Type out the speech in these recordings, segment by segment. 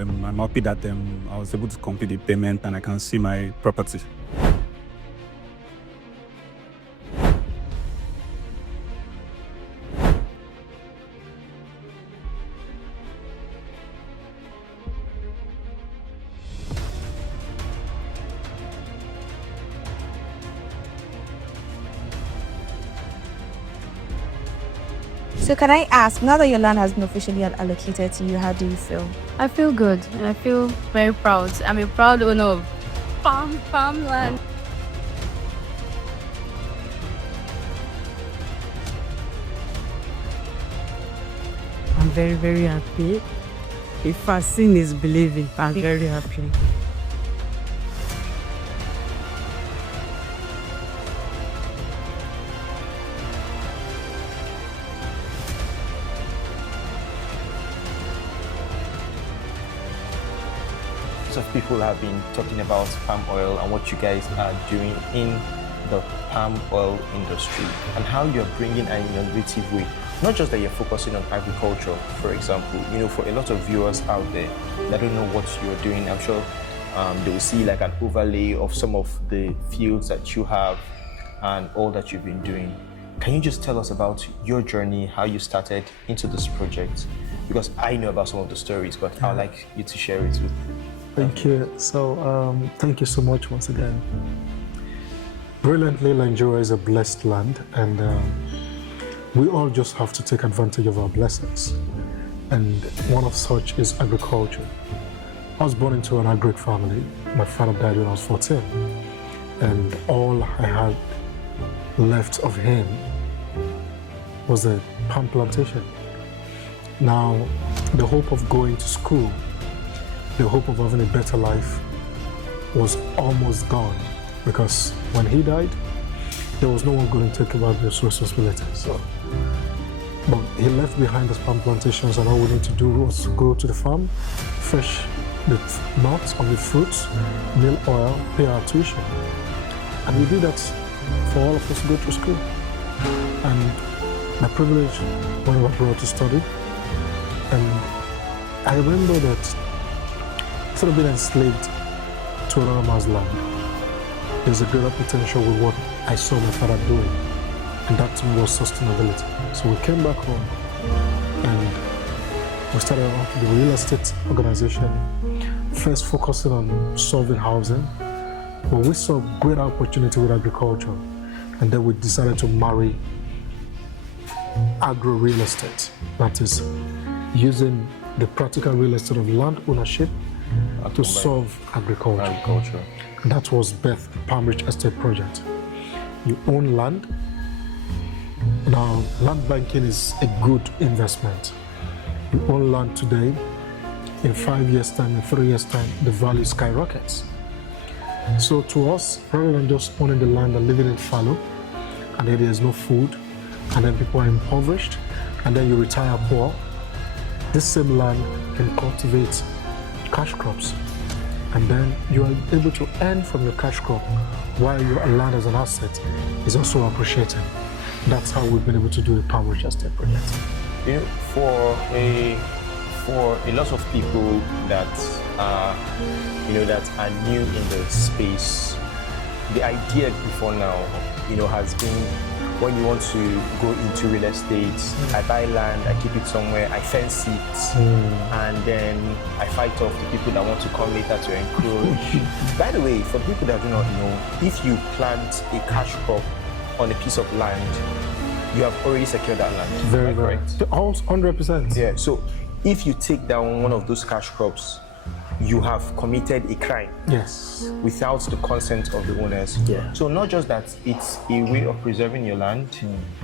I'm happy that I was able to complete the payment and I can see my property. So can I ask, now that your land has been officially allocated to you, how do you feel? I feel good and I feel very proud. I'm a proud owner of farmland. I'm very, very happy. If I've seen is believing, I'm very happy. Of people have been talking about palm oil and what you guys are doing in the palm oil industry and how you're bringing an innovative way. Not just that you're focusing on agriculture, for example, for a lot of viewers out there that don't know what you're doing, I'm sure they will see like an overlay of some of the fields that you have and all that you've been doing. Can you just tell us about your journey, how you started into this project? Because I know about some of the stories, but I'd like you to share it with me. Thank you. So, thank you so much once again. Brilliantly, Nigeria is a blessed land, and we all just have to take advantage of our blessings. And one of such is agriculture. I was born into an agric family. My father died when I was 14, and all I had left of him was a palm plantation. Now, the hope of going to school, the hope of having a better life was almost gone, because when he died, there was no one going to take about this responsibility. So, but he left behind his palm plantations, and all we need to do was go to the farm, fresh the nuts of the fruits, mill oil, pay our tuition. And we did that for all of us to go to school. And my privilege when we were abroad to study. And I remember that instead of being enslaved to another man's land, there's a greater potential with what I saw my father doing, and that to me was sustainability. So we came back home and we started off the real estate organization, first focusing on solving housing, but we saw great opportunity with agriculture, and then we decided to marry agro real estate, that is using the practical real estate of land ownership to solve agriculture. That was birthed the Palm Ridge Estate Project. You own land. Now, land banking is a good investment. You own land today. In 5 years' time, in 3 years' time, the value skyrockets. So to us, rather than just owning the land and living in fallow, and then there's no food, and then people are impoverished, and then you retire poor, this same land can cultivate cash crops, and then you are able to earn from your cash crop while your land as an asset is also appreciated. That's how we've been able to do the Palm Ridge Estate Project. For a lot of people that are, that are new in the space, the idea before now, has been when you want to go into real estate, I buy land, I keep it somewhere, I fence it, and then I fight off the people that want to come later to encroach. By the way, for the people that do not know, if you plant a cash crop on a piece of land, you have already secured that land. Very correct? 100%. Yeah, so if you take down one of those cash crops, you have committed a crime. Yes. Without the consent of the owners. Yeah. So not just that it's a way of preserving your land,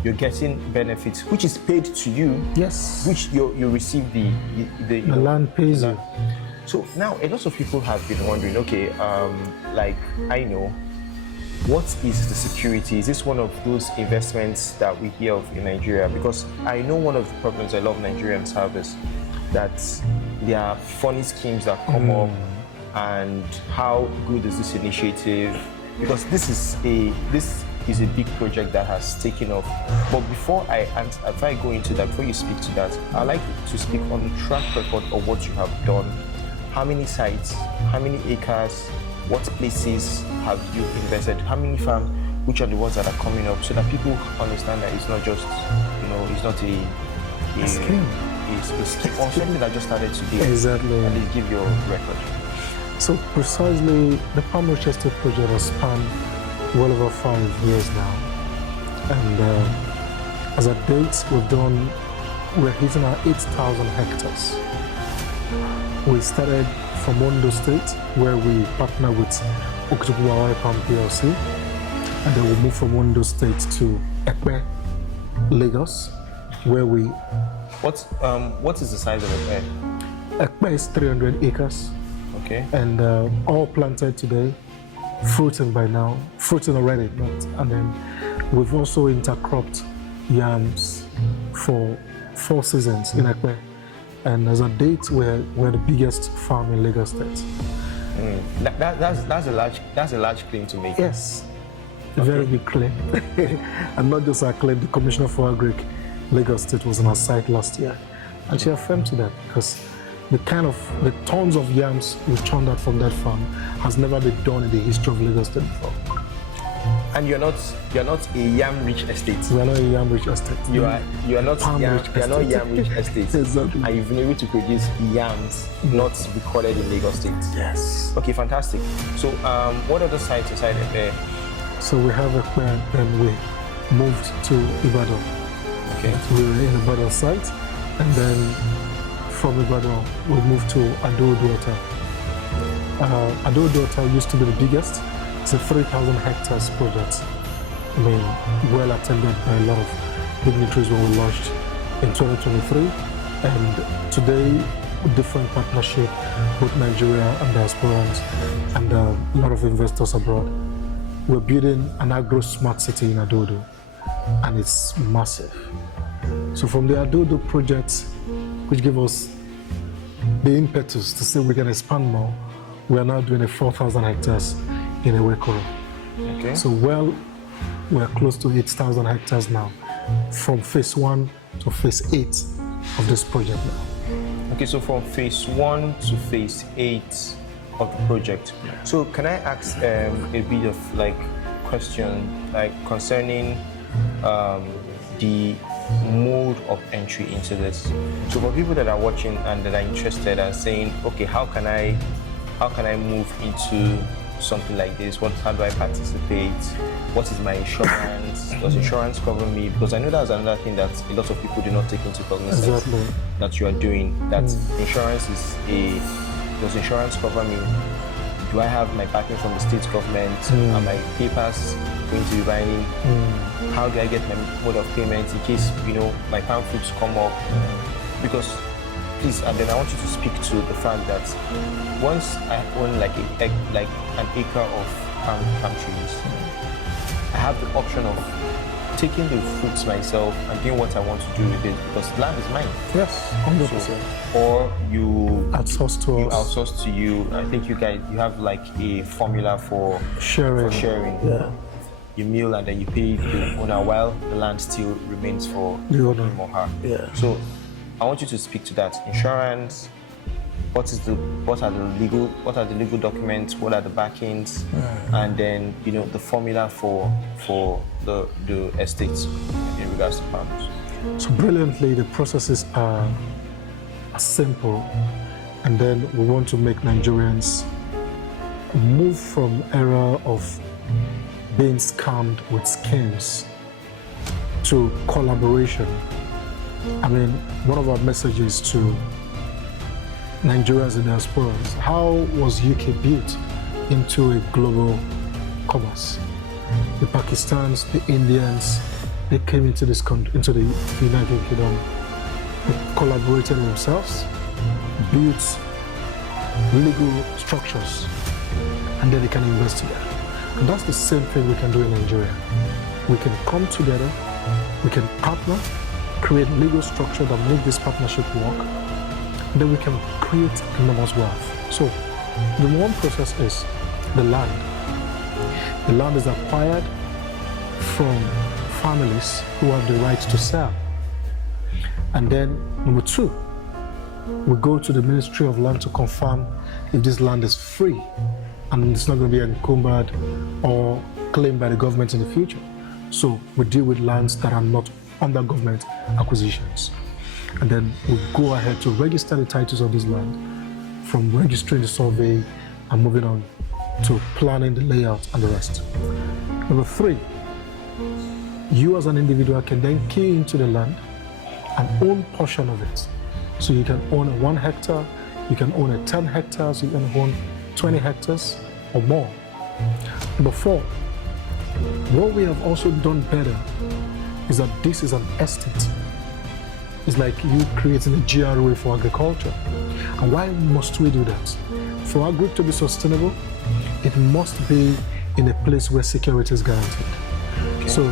you're getting benefits, which is paid to you. Yes. Which you receive the land pays you. So now a lot of people have been wondering, okay, like I know, what is the security? Is this one of those investments that we hear of in Nigeria? Because I know one of the problems a lot of Nigerians have is that there are funny schemes that come up, and how good is this initiative? Because this is a big project that has taken off. But before if I go into that, before you speak to that, I'd like to speak on the track record of what you have done how many sites, how many acres, what places have you invested, how many farms, which are the ones that are coming up, so that people understand that it's not just, it's not a scheme or something that just started today. Exactly. And they give your record. So precisely, the Palm Rich Estate project has spanned well over 5 years now. And as a date, we're hitting our 8,000 hectares. We started from Ondo State, where we partner with Okutubu Palm PLC, and then we moved from Ondo State to Ekpe, Lagos, where we... What is the size of Ekpe? Ekpe is 300 acres. Okay. And all planted today, fruiting by now, fruiting already, and then we've also intercropped yams for 4 seasons in Ekpe. And as a date, we're the biggest farm in Lagos State. That's a large claim to make. Yes, a very big claim. And not just our claim, the Commissioner for Agric, Lagos State, was on our site last year. And she affirmed to that, because the tons of yams we turned out from that farm has never been done in the history of Lagos State before. And you're not a yam-rich estate. We are not a yam-rich estate. You are not yam-rich estate. Exactly. And you've been able to produce yams not recorded in Lagos State. Yes. Okay, fantastic. So, what other sites aside there? So we have a plan, and we moved to Ibadan. Okay. We were in Ibadan site, and then from Ibadan we moved to Ado Daughter. Ado Daughter used to be the biggest. It's a 3,000 hectares project. I mean, well attended by a lot of dignitaries when we launched in 2023. And today, different partnership with Nigeria and diasporans and a lot of investors abroad. We're building an agro-smart city in Adodo, and it's massive. So from the Adodo project, which gave us the impetus to say we can expand more, we are now doing a 4,000 hectares in Ewekoro. Okay. So we're close to 8,000 hectares now, from phase 1 to phase 8 of this project now. Okay, so from phase 1 to phase 8 of the project. So can I ask a bit of question concerning the mode of entry into this? So for people that are watching and that are interested and saying, okay, how can I move into something like this? How do I participate? What is my insurance? Does insurance cover me? Because I know that's another thing that a lot of people do not take into cognizance. Exactly. That you are doing. That insurance is does insurance cover me? Do I have my backing from the state government? Are my papers going to be binding? How do I get my mode of payment in case my palm fruits come up? Because please, and then I want you to speak to the fact that once I own an acre of palm trees, I have the option of taking the fruits myself and doing what I want to do with it, because the land is mine. Yes, 100%. So, or you outsource to us. Outsource to you. I think you have a formula for sharing. Yeah. You mill and then you pay the owner while the land still remains for the owner. him or her. Yeah. So I want you to speak to that. Insurance, what are the legal documents, what are the backings, and then the formula for the estates in regards to farmers. So brilliantly, the processes are simple, and then we want to make Nigerians move from era of being scammed with schemes to collaboration. I mean, one of our messages to Nigerians and diasporans: how was UK built into a global commerce? The Pakistans, the Indians, they came into this country, into the United Kingdom, they collaborated themselves, built legal structures, and then they can invest together. And that's the same thing we can do in Nigeria. We can come together, we can partner, create legal structure that make this partnership work, and then we can create enormous wealth. So the one process is the land. The land is acquired from families who have the right to sell. And then number 2, we go to the Ministry of Land to confirm if this land is free and it's not going to be encumbered or claimed by the government in the future. So we deal with lands that are not under government acquisitions. And then we go ahead to register the titles of this land, from registering the survey and moving on to planning the layout and the rest. Number 3, you as an individual can then key into the land and own portion of it. So you can own a 1 hectare, you can own a 10 hectares, you can own 20 hectares or more. Number 4, what we have also done better is that this is an estate. It's like you creating a GRA for agriculture. And why must we do that? For our group to be sustainable, it must be in a place where security is guaranteed. Okay. So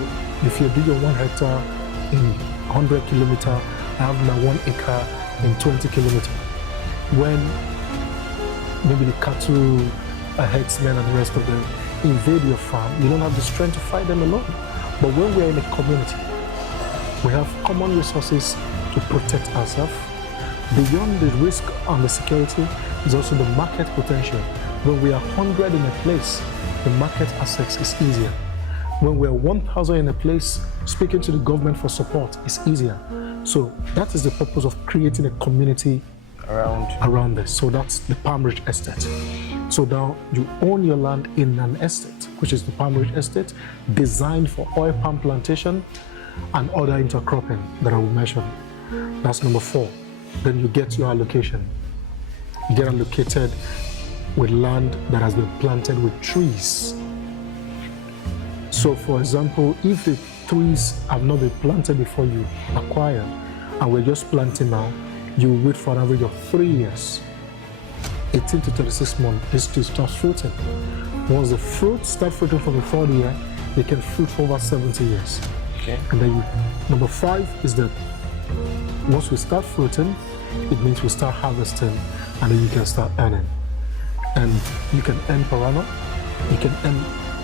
if you do your 1 hectare in 100 kilometers, I have my 1 acre in 20 kilometers. When maybe the cattle, herdsmen and the rest of them invade your farm, you don't have the strength to fight them alone. But when we're in a community, we have common resources to protect ourselves. Beyond the risk and the security is also the market potential. When we are 100 in a place, the market access is easier. When we're 1,000 in a place, speaking to the government for support is easier. So that is the purpose of creating a community around this. So that's the Palm Ridge Estate. So now you own your land in an estate, which is the Palm Ridge Estate, designed for oil palm plantation and other intercropping that I will mention. That's number 4. Then you get your allocation. You get allocated with land that has been planted with trees. So for example, if the trees have not been planted before you acquire, and we're just planting now, you wait for an average of 3 years, 18 to 36 months, this tree starts fruiting. Once the fruits start fruiting from the 3rd year, they can fruit for over 70 years. Okay. And then number 5 is that once we start fruiting, it means we start harvesting, and then you can start earning. And you can earn per annum, you can earn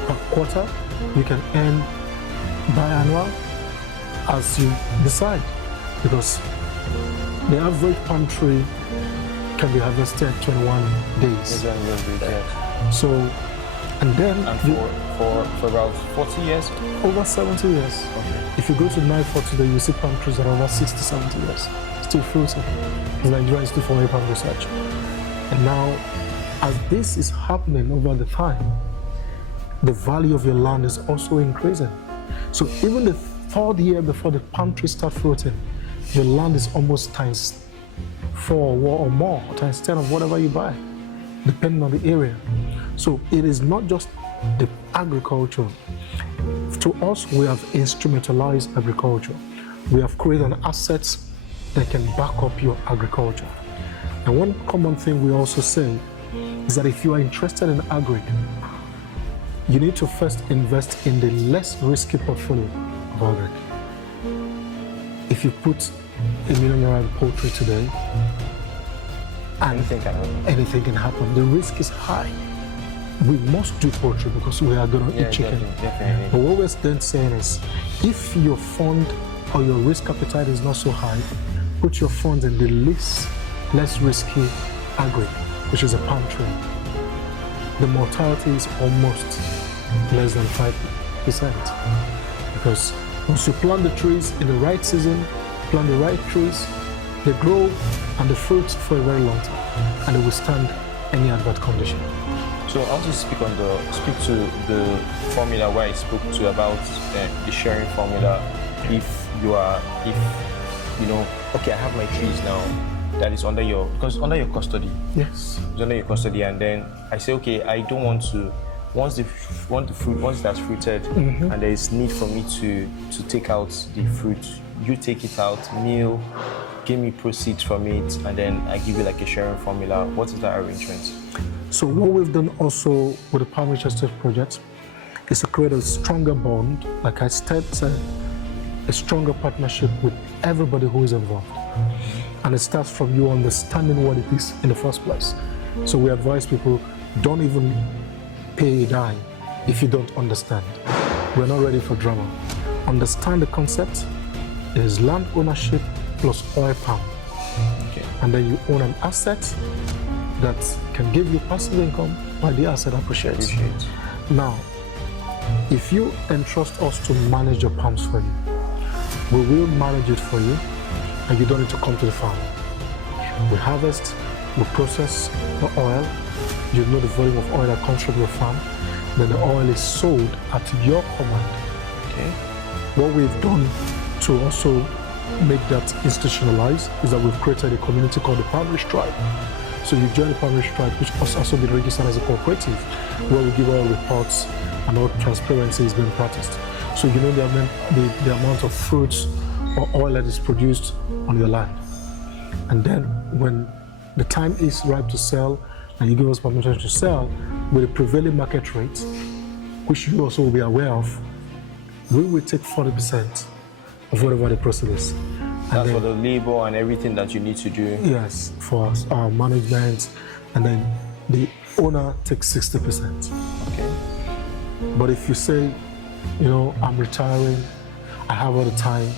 per quarter, you can earn biannual as you decide. Because the average palm tree can be harvested 21 days. Yes. So, and then for about 40 years? Over 70 years. Okay. If you go to Nigeria today, you see palm trees that are over 60, 70 years, still fruiting. The Nigerian Institute for Palm Research. And now, as this is happening over the time, the value of your land is also increasing. So even the 3rd year before the palm trees start fruiting, your land is almost times 4 or more, or times 10 of whatever you buy, depending on the area. So it is not just the agriculture. To us, we have instrumentalized agriculture. We have created an asset that can back up your agriculture. And one common thing we also say is that if you are interested in agri, you need to first invest in the less risky portfolio of agri. If you put $1 million in poultry today, anything can happen. Anything can happen. The risk is high. We must do poultry because we are going to eat chicken. Definitely. But what we're then saying is, if your fund or your risk appetite is not so high, put your funds in the less risky agri, which is a palm tree. The mortality is almost less than 5%. Because once you plant the trees in the right season, plant the right trees, they grow and they fruit for a very long time, and they withstand any adverse condition. So I want to speak to the formula where I spoke to about the sharing formula. If you know, okay, I have my trees now that is under your custody. Yes. It's under your custody, and then I say, okay, I don't want to. Once that's fruited, and there is need for me to take out the fruit, you take it out, meal, give me proceeds from it, and then I give you like a sharing formula. What is that arrangement? So what we've done also with the Palm Ridge Estate project is to create a stronger bond, like I said, a stronger partnership with everybody who is involved. And it starts from you understanding what it is in the first place. So we advise people, don't even pay a dime if you don't understand. We're not ready for drama. Understand the concept. It is land ownership plus oil palm. Okay. and then you own an asset that can give you passive income while the asset appreciates. Now, if you entrust us to manage your palms for you, we will manage it for you, and you don't need to come to the farm. We harvest, we process the oil, you know the volume of oil that comes from your farm, then the oil is sold at your command. Okay. What we've done to also make that institutionalized is that we've created a community called the Palm Rich Tribe. So you join the Palm Rich Tribe, which has also been registered as a cooperative, where we give oil reports and all transparency is being practiced. So you know the amount of fruits or oil that is produced on your land. And then when the time is ripe to sell and you give us permission to sell with the prevailing market rate, which you also will be aware of, we will take 40% of whatever the process is. That's for the labor and everything that you need to do. Yes, for our management, and then the owner takes 60%. Okay. But if you say, you know, I'm retiring, I have all the time,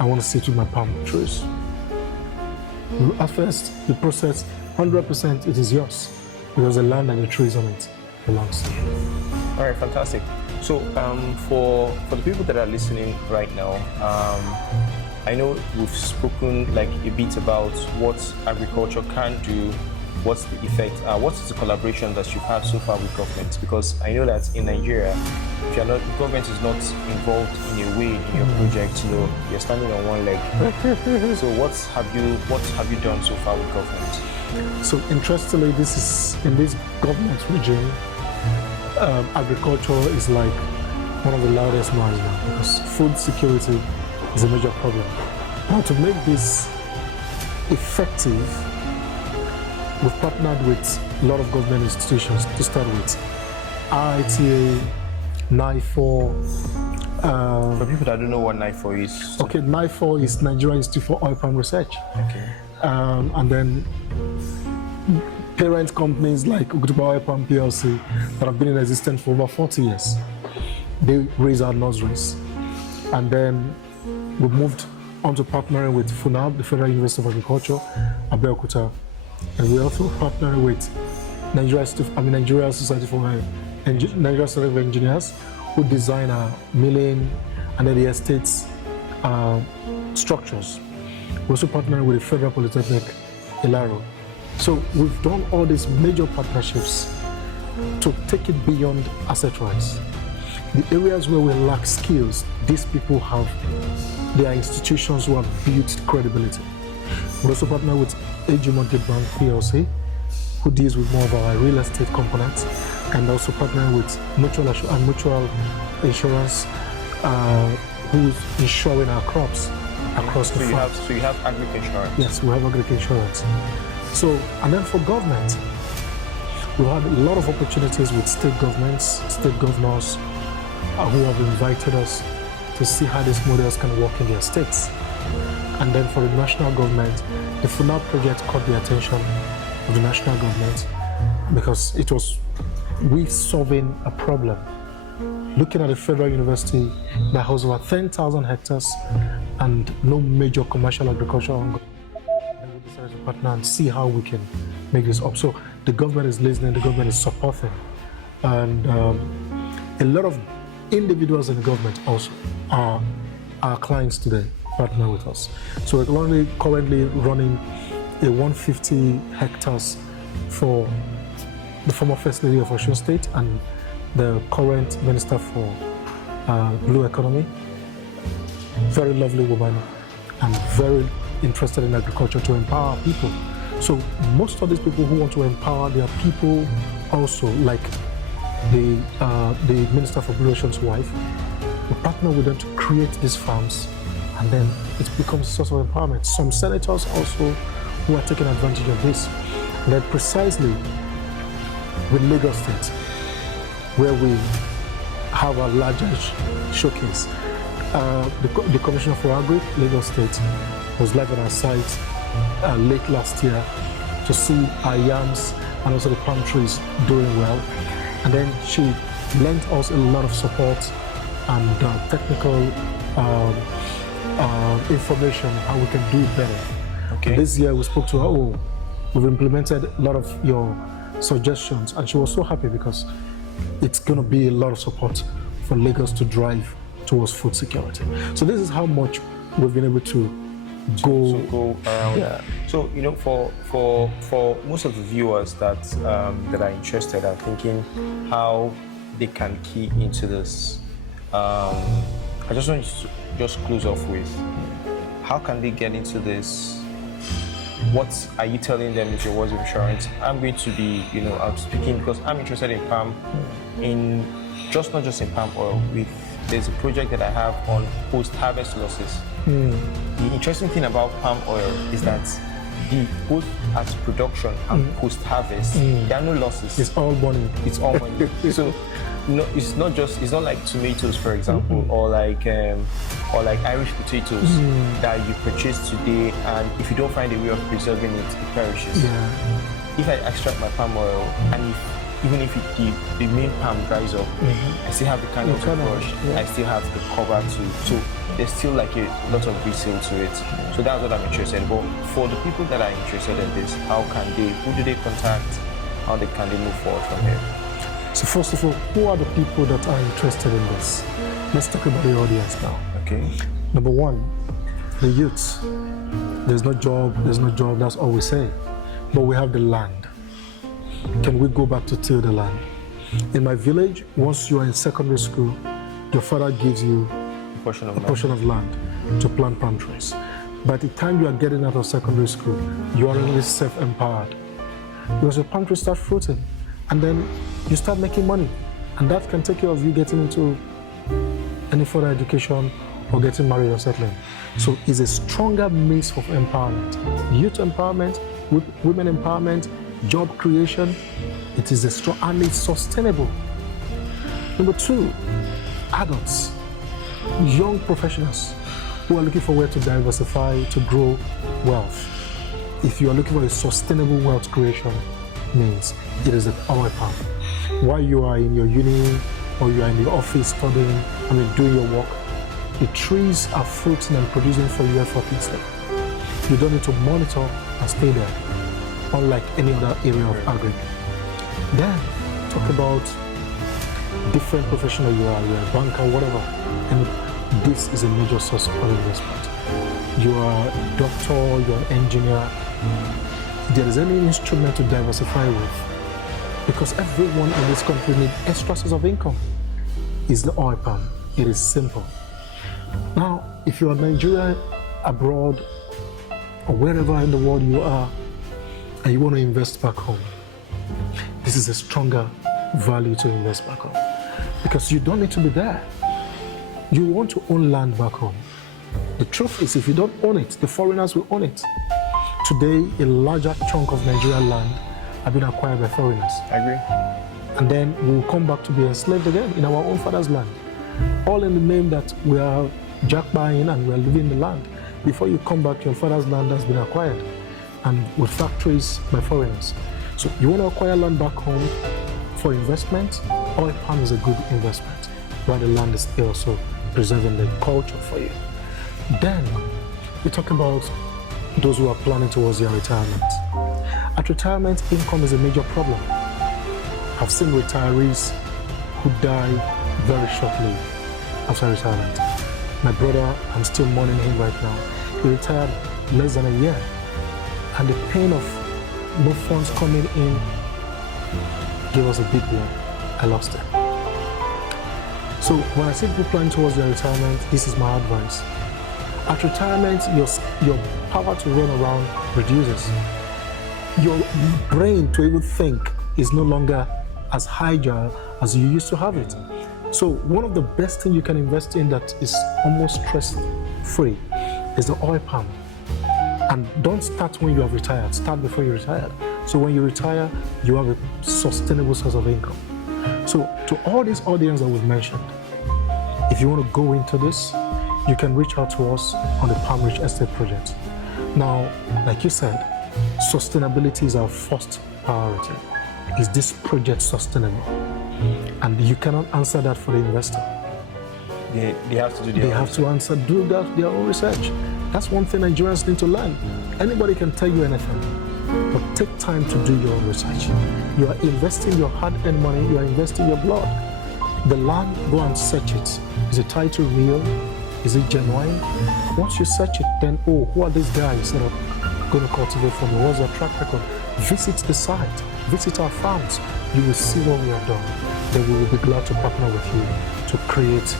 I want to sit with my palm trees. At first, the process, 100% it is yours, because the land and the trees on it belongs to you. All right, fantastic. So for the people that are listening right now, I know we've spoken like a bit about what agriculture can do, what's the effect, what is the collaboration that you've had so far with government? Because I know that in Nigeria, if you're not, the government is not involved in a way in your project, you know, you're standing on one leg. So what have you done so far with government? So interestingly, this is in this government regime, agriculture is like one of the loudest noise now, because food security is a major problem. Now, to make this effective, we've partnered with a lot of government institutions to start with. IITA, NIFOR. For people that don't know what NIFOR is. Okay, NIFOR is Nigeria Institute for Oil Palm Research. Okay. And then parent companies like Ogutuba Oil Palm PLC that have been in existence for over 40 years. They raise our nurseries. And then we moved on to partnering with FUNAB, the Federal University of Agriculture, Abeokuta. And we also partner with Nigeria Society of Engineers, who design our milling and then the estates structures. We also partner with the Federal Polytechnic, Ilaro. So we've done all these major partnerships to take it beyond asset rights. The areas where we lack skills, these people have, they are institutions who have built credibility. We also partner with AG Mortgage Bank PLC, who deals with more of our real estate components, and also partner with mutual insurance, who's insuring our crops across the farm. So you have agri insurance? Yes, we have agri insurance. So, and then for government, we had a lot of opportunities with state governments, state governors, who have invited us to see how these models can work in their states. And then for the national government, the FUNAB project caught the attention of the national government because it was we solving a problem. Looking at a federal university that has over 10,000 hectares and no major commercial agriculture ongoing, we decided to partner and see how we can make this up. So the government is listening, the government is supporting, and a lot of individuals in the government also are our clients today, partner with us. So we're currently running a 150 hectares for the former First Lady of Osun State and the current Minister for Blue Economy. Very lovely woman and very interested in agriculture to empower people. So most of these people who want to empower their people also, like the Minister for Blue Ocean's wife, we partner with them to create these farms, and then it becomes a source of empowerment. Some senators also who are taking advantage of this. And then precisely with Lagos State, where we have our largest showcase. The Commissioner for Agri, Lagos State, was live on our site late last year to see our yams and also the palm trees doing well. And then she lent us a lot of support and technical information how we can do it better. Okay. This year we spoke to her, oh, we've implemented a lot of your suggestions, and she was so happy because it's going to be a lot of support for Lagos to drive towards food security. So this is how much we've been able to go around. Yeah. So for most of the viewers that are interested, are thinking how they can key into this. I just want you to just close off with how can they get into this? What are you telling them with your words of assurance? I'm going to be, I'm speaking because I'm interested in palm, not just in palm oil. There's a project that I have on post-harvest losses. The interesting thing about palm oil is that both at production and post-harvest, there are no losses. It's all money. It's all money. So it's not like tomatoes, for example, or like Irish potatoes that you purchase today, and if you don't find a way of preserving it, it perishes. Yeah. If I extract my palm oil, and even if the main palm dries up, I still have the kernel to crush. Yeah. I still have the cover to. So there's still like a lot of resale to it. So that's what I'm interested in. But for the people that are interested in this, who do they contact? How can they move forward from here? So first of all, who are the people that are interested in this? Let's talk about the audience now. Okay. Number one, the youths. There's no job, that's all we say. But we have the land. Can we go back to till the land? In my village, once you are in secondary school, your father gives you a portion of land to plant palm trees. By the time you are getting out of secondary school, you are already self-empowered. Because your palm trees start fruiting, and then you start making money. And that can take care of you getting into any further education or getting married or settling. So it's a stronger means of empowerment. Youth empowerment, women empowerment, job creation. It is a strong and it's sustainable. Number two, adults, young professionals who are looking for where to diversify, to grow wealth. If you are looking for a sustainable wealth creation means, it is the oil palm. While you are in your uni or you are in the office studying, doing your work, the trees are fruiting and producing for you effortlessly. You don't need to monitor and stay there, unlike any other area of agri. Then, talk about different professional you're a banker, whatever, and this is a major source of investment. You are a doctor, you're an engineer. If there is any instrument to diversify with, because everyone in this country needs extra source of income, is the oil palm. It is simple. Now, if you are Nigeria, abroad, or wherever in the world you are, and you want to invest back home, this is a stronger value to invest back home. Because you don't need to be there. You want to own land back home. The truth is, if you don't own it, the foreigners will own it. Today, a larger chunk of Nigerian land have been acquired by foreigners. I agree. And then we'll come back to be enslaved again in our own father's land. All in the name that we are jack buying and we are living in the land. Before you come back, your father's land has been acquired and with factories by foreigners. So you want to acquire land back home for investment, oil palm is a good investment, while the land is also preserving the culture for you. Then we talk about those who are planning towards their retirement. At retirement, income is a major problem. I've seen retirees who die very shortly after retirement. My brother, I'm still mourning him right now. He retired less than a year. And the pain of no funds coming in gave us a big blow. I lost it. So when I see people planning towards their retirement, this is my advice. At retirement, your power to run around reduces. Your brain to even think is no longer as agile as you used to have it. So one of the best things you can invest in that is almost stress-free is the oil palm. And don't start when you have retired, start before you retire. So when you retire, you have a sustainable source of income. So to all these audience that we've mentioned, if you want to go into this, you can reach out to us on the Palm Rich Estate project. Now, like you said, sustainability is our first priority. Is this project sustainable? And you cannot answer that for the investor. They have to do They their have to answer, do their own research. That's one thing Nigerians need to learn. Anybody can tell you anything, but take time to do your own research. You are investing your hard-earned money, you are investing your blood. The land, go and search it. Is the title real? Is it genuine? Once you search it, then, oh, who are these guys that are going to cultivate for me? What's their track record? Visit the site, visit our farms. You will see what we have done. Then we will be glad to partner with you to create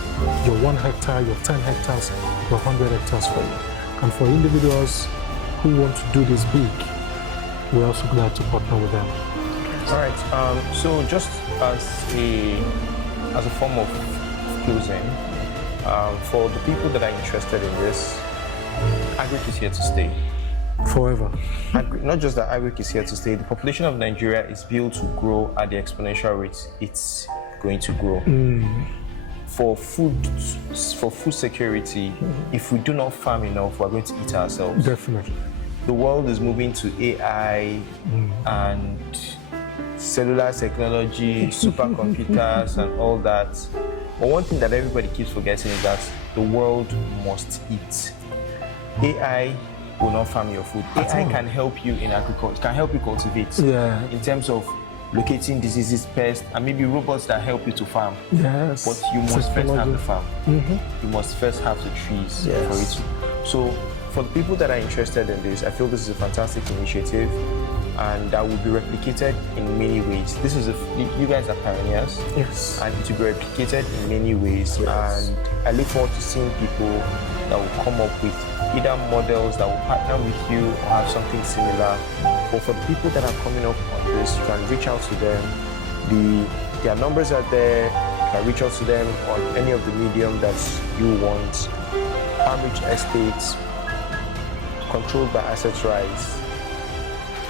your 1 hectare, your 10 hectares, your 100 hectares for you. And for individuals who want to do this big, we're also glad to partner with them. All right. So just as a form of closing, for the people that are interested in this, Agric is here to stay. Forever. Not just that Agric is here to stay, the population of Nigeria is built to grow at the exponential rate it's going to grow. For food security, if we do not farm enough, we're going to eat ourselves. Definitely. The world is moving to AI and cellular technology, supercomputers and all that. But one thing that everybody keeps forgetting is that the world must eat. AI will not farm your food. AI can help you in agriculture, can help you cultivate. Yeah. In terms of locating diseases, pests, and maybe robots that help you to farm. Yes. But you must first have the farm. Mm-hmm. You must first have the trees Yes. for it. So for the people that are interested in this, I feel this is a fantastic initiative and that will be replicated in many ways. You guys are pioneers. Yes. And it will be replicated in many ways. Yes. And I look forward to seeing people that will come up with either models that will partner with you or have something similar. But for people that are coming up on this, you can reach out to them. Their numbers are there. You can reach out to them on any of the medium that you want. Palm-Rich Estates, controlled by Assets Rights.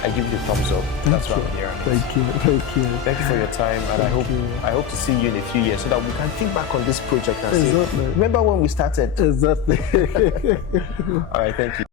I give you a thumbs up. That's what I'm hearing. Thank you. Thank you. Thank you for your time, and I hope to see you in a few years so that we can think back on this project and say, Exactly. remember when we started? Exactly. All right, thank you.